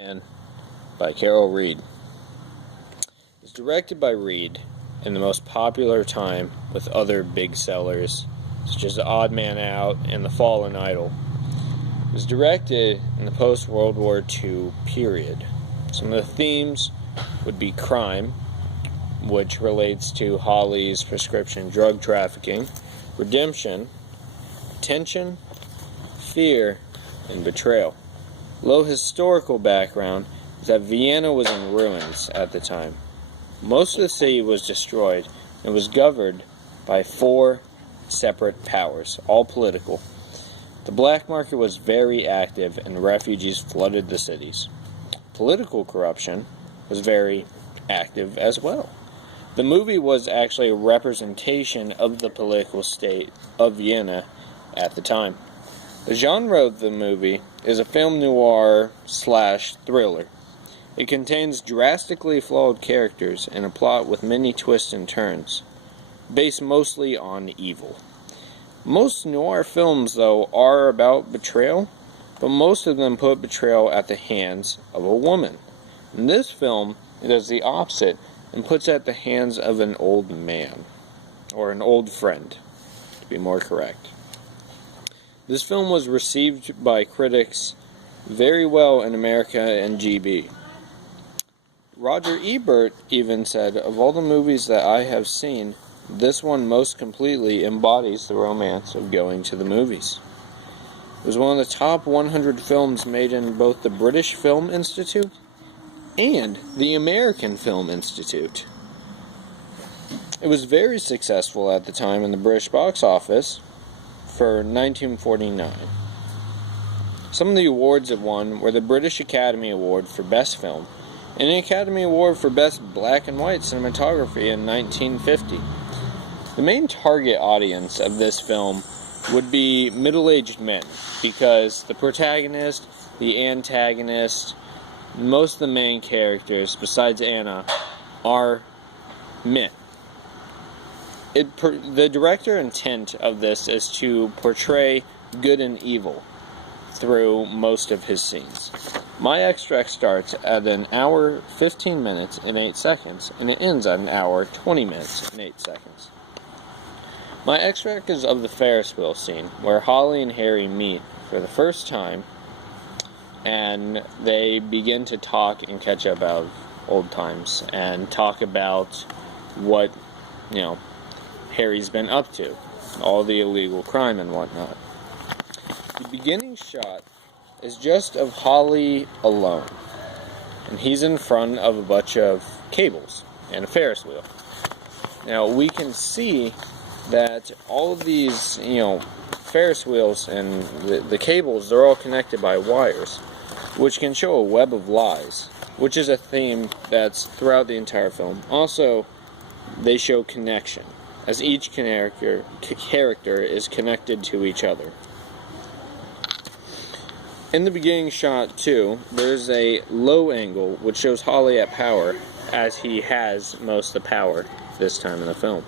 Man by Carol Reed. It was directed by Reed in the most popular time with other big sellers, such as The Odd Man Out and The Fallen Idol. It was directed in the post-World War II period. Some of the themes would be crime, which relates to Holly's prescription drug trafficking, redemption, tension, fear, and betrayal. Low historical background is that Vienna was in ruins at the time. Most of the city was destroyed and was governed by 4 separate powers, all political. The black market was very active and refugees flooded the cities. Political corruption was very active as well. The movie was actually a representation of the political state of Vienna at the time. The genre of the movie is a film noir / thriller. It contains drastically flawed characters and a plot with many twists and turns, based mostly on evil. Most noir films, though, are about betrayal, but most of them put betrayal at the hands of a woman. In this film, it does the opposite and puts it at the hands of an old man, or an old friend, to be more correct. This film was received by critics very well in America and GB. Roger Ebert even said, "Of all the movies that I have seen, this one most completely embodies the romance of going to the movies." It was one of the top 100 films made in both the British Film Institute and the American Film Institute. It was very successful at the time in the British box office for 1949. Some of the awards it won were the British Academy Award for Best Film and the Academy Award for Best Black and White Cinematography in 1950. The main target audience of this film would be middle-aged men, because the protagonist, the antagonist, most of the main characters, besides Anna, are men. The director intent of this is to portray good and evil through most of his scenes. My extract starts at 1 hour 15 minutes and 8 seconds, and it ends at 1 hour 20 minutes and 8 seconds. My extract is of the Ferris wheel scene, where Holly and Harry meet for the first time, and they begin to talk and catch up about old times, and talk about what, Harry's been up to, all the illegal crime and whatnot. The beginning shot is just of Holly alone, and he's in front of a bunch of cables and a Ferris wheel. Now we can see that all of these, Ferris wheels and the cables, they're all connected by wires, which can show a web of lies, which is a theme that's throughout the entire film. Also, they show connection, as each character is connected to each other. In the beginning shot, too, there's a low angle which shows Holly at power, as he has most of the power this time in the film.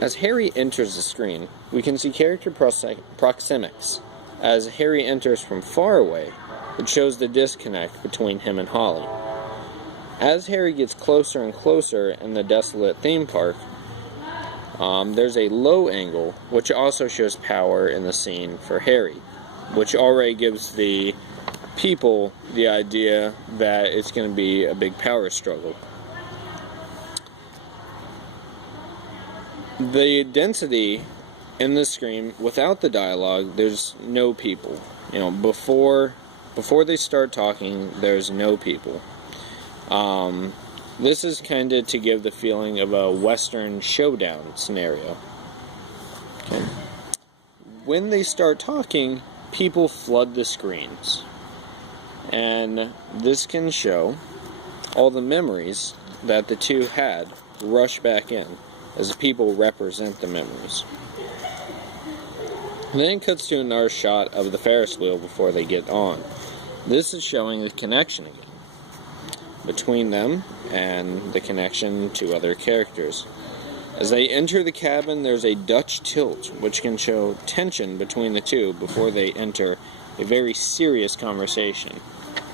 As Harry enters the screen, we can see character proxemics. As Harry enters from far away, it shows the disconnect between him and Holly. As Harry gets closer and closer in the desolate theme park, there's a low angle, which also shows power in the scene for Harry, which already gives the people the idea that it's going to be a big power struggle. The density in the screen, without the dialogue, there's no people. Before they start talking, there's no people. This is kind of to give the feeling of a Western showdown scenario. Okay. When they start talking, people flood the screens. And this can show all the memories that the two had rush back in, as the people represent the memories. And then it cuts to another shot of the Ferris wheel before they get on. This is showing the connection again between them and the connection to other characters. As they enter the cabin, there's a Dutch tilt, which can show tension between the two before they enter a very serious conversation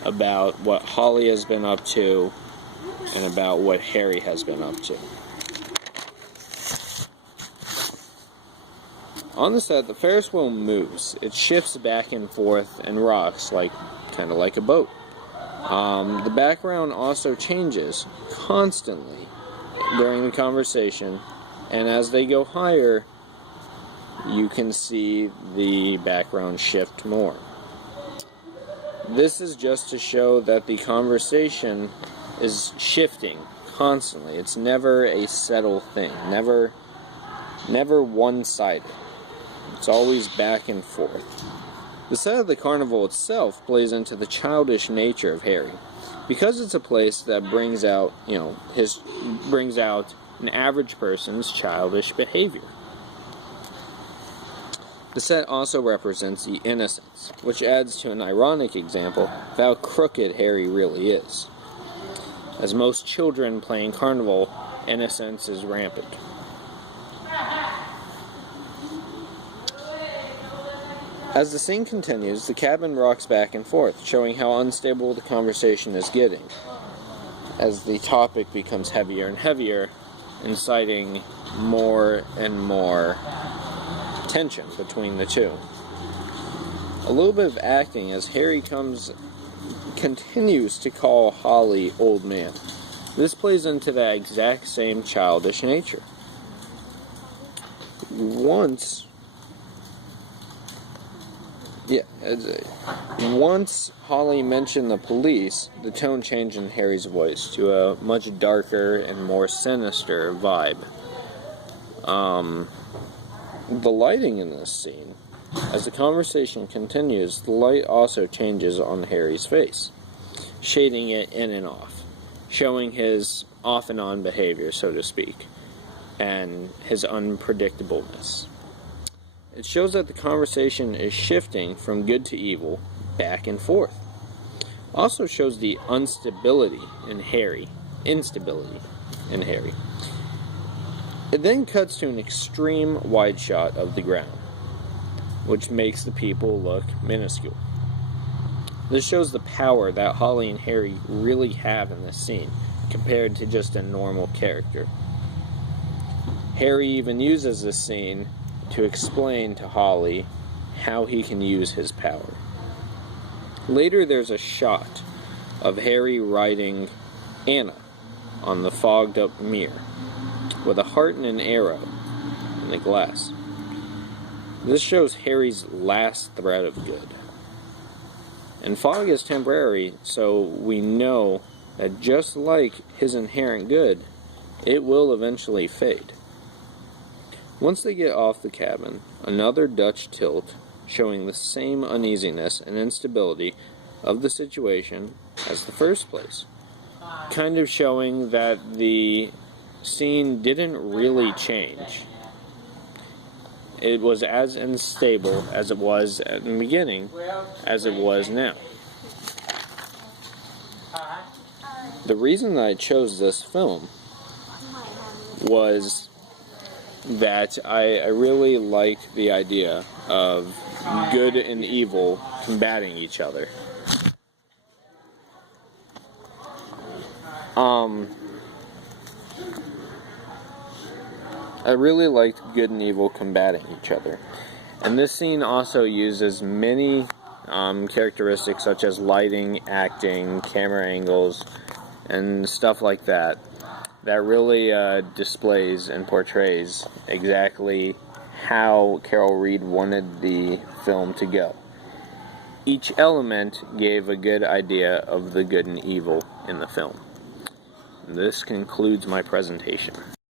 about what Holly has been up to and about what Harry has been up to. On the set, the Ferris wheel moves. It shifts back and forth and rocks kind of like a boat. The background also changes constantly during the conversation, and as they go higher, you can see the background shift more. This is just to show that the conversation is shifting constantly. It's never a settled thing, never one-sided. It's always back and forth. The set of the carnival itself plays into the childish nature of Harry, because it's a place that brings out an average person's childish behavior. The set also represents the innocence, which adds to an ironic example of how crooked Harry really is. As most children playing carnival, innocence is rampant. As the scene continues, the cabin rocks back and forth, showing how unstable the conversation is getting, as the topic becomes heavier and heavier, inciting more and more tension between the two. A little bit of acting as Harry continues to call Holly old man. This plays into that exact same childish nature. Once Holly mentioned the police, the tone changed in Harry's voice to a much darker and more sinister vibe. The lighting in this scene, as the conversation continues, the light also changes on Harry's face, shading it in and off, showing his off and on behavior, so to speak, and his unpredictableness. It shows that the conversation is shifting from good to evil, back and forth. Also shows the instability in Harry. It then cuts to an extreme wide shot of the ground, which makes the people look minuscule. This shows the power that Holly and Harry really have in this scene, compared to just a normal character. Harry even uses this scene to explain to Holly how he can use his power. Later, there's a shot of Harry riding Anna on the fogged-up mirror, with a heart and an arrow in the glass. This shows Harry's last thread of good. And fog is temporary, so we know that just like his inherent good, it will eventually fade. Once they get off the cabin, another Dutch tilt, showing the same uneasiness and instability of the situation as the first place, kind of showing that the scene didn't really change. It was as unstable as it was at the beginning as it was now. The reason that I chose this film was that I really like the idea of good and evil combating each other. I really liked good and evil combating each other. And this scene also uses many characteristics such as lighting, acting, camera angles, and stuff like that, that really displays and portrays exactly how Carol Reed wanted the film to go. Each element gave a good idea of the good and evil in the film. This concludes my presentation.